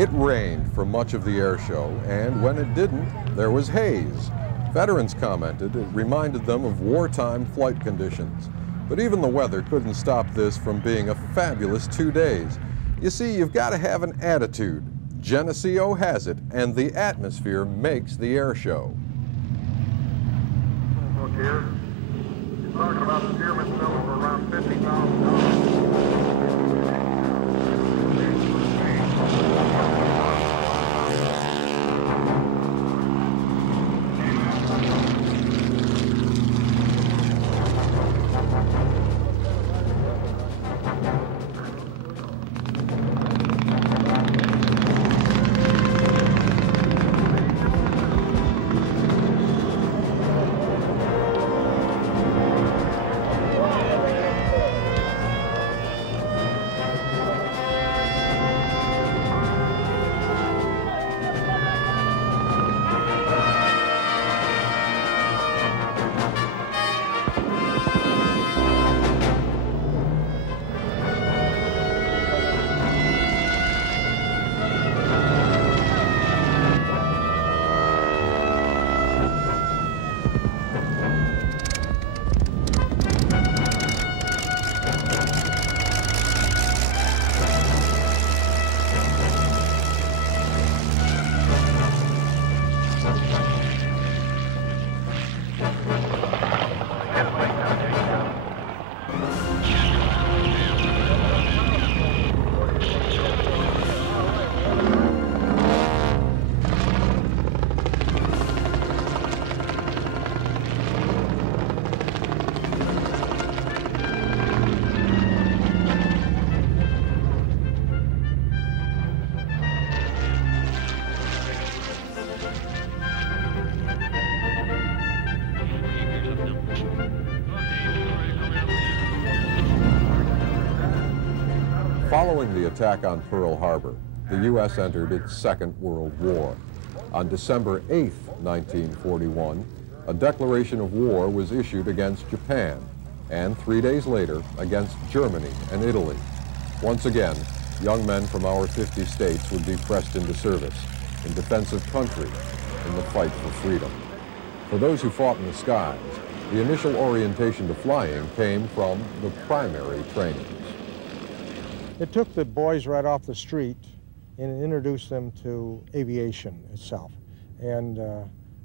It rained for much of the air show, and when it didn't, there was haze. Veterans commented it reminded them of wartime flight conditions. But even the weather couldn't stop this from being a fabulous 2 days. You see, you've got to have an attitude. Geneseo has it, and the atmosphere makes the air show. Look here. You're talking about the Stearman bill of around $50,000. Following the attack on Pearl Harbor, the U.S. entered its Second World War. On December 8, 1941, a declaration of war was issued against Japan, and 3 days later, against Germany and Italy. Once again, young men from our 50 states would be pressed into service in defense of country in the fight for freedom. For those who fought in the skies, the initial orientation to flying came from the primary trainings. It took the boys right off the street and introduced them to aviation itself. And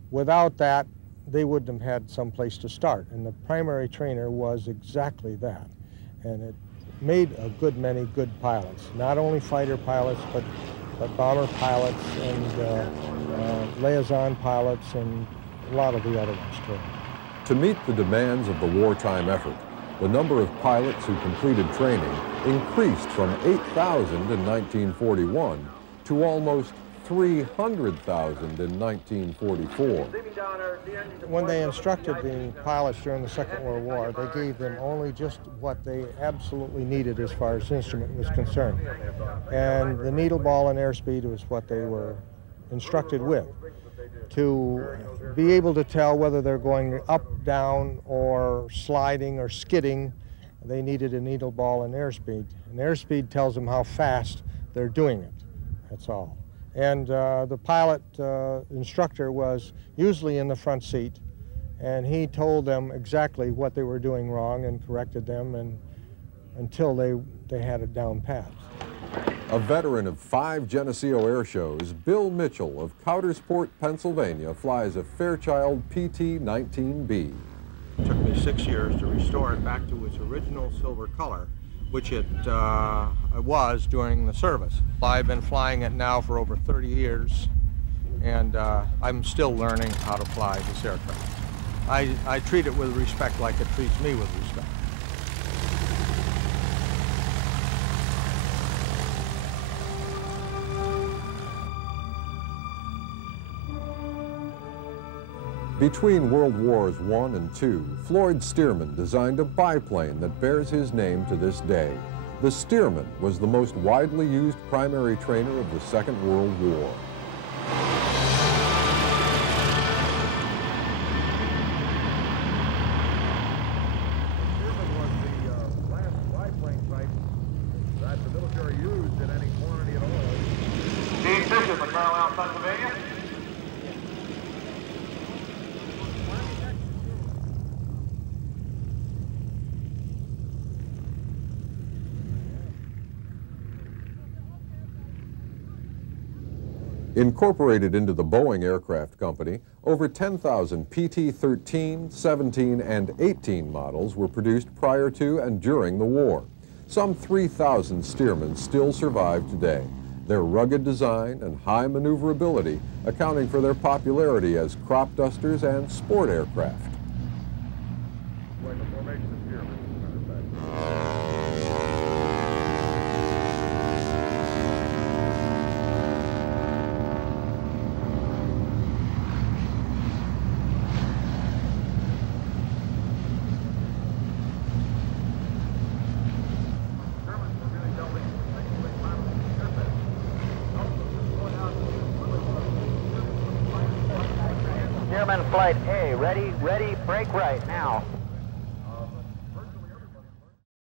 without that, they wouldn't have had some place to start. And the primary trainer was exactly that. And it made a good many good pilots, not only fighter pilots, but bomber pilots and liaison pilots and a lot of the other ones too. To meet the demands of the wartime effort, the number of pilots who completed training increased from 8,000 in 1941 to almost 300,000 in 1944. When they instructed the pilots during the Second World War, they gave them only just what they absolutely needed as far as instrument was concerned. And the needle ball and airspeed was what they were instructed with. To be able to tell whether they're going up, down, or sliding or skidding, they needed a needle ball and airspeed. And airspeed tells them how fast they're doing it. That's all. And the pilot instructor was usually in the front seat, and he told them exactly what they were doing wrong and corrected them and until they had it down pat. A veteran of 5 Geneseo air shows, Bill Mitchell of Coudersport, Pennsylvania, flies a Fairchild PT-19B. It took me 6 years to restore it back to its original silver color, which it was during the service. I've been flying it now for over 30 years, and I'm still learning how to fly this aircraft. I treat it with respect like it treats me with respect. Between World Wars I and II, Boeing-Stearman designed a biplane that bears his name to this day. The Stearman was the most widely used primary trainer of the Second World War. Stearman was the last biplane type that the military used in any quantity at all. Carlisle, Pennsylvania. Incorporated into the Boeing Aircraft Company, over 10,000 PT-13, 17, and 18 models were produced prior to and during the war. Some 3,000 Stearmans still survive today, their rugged design and high maneuverability accounting for their popularity as crop dusters and sport aircraft. Stearman Flight A, ready, break right now.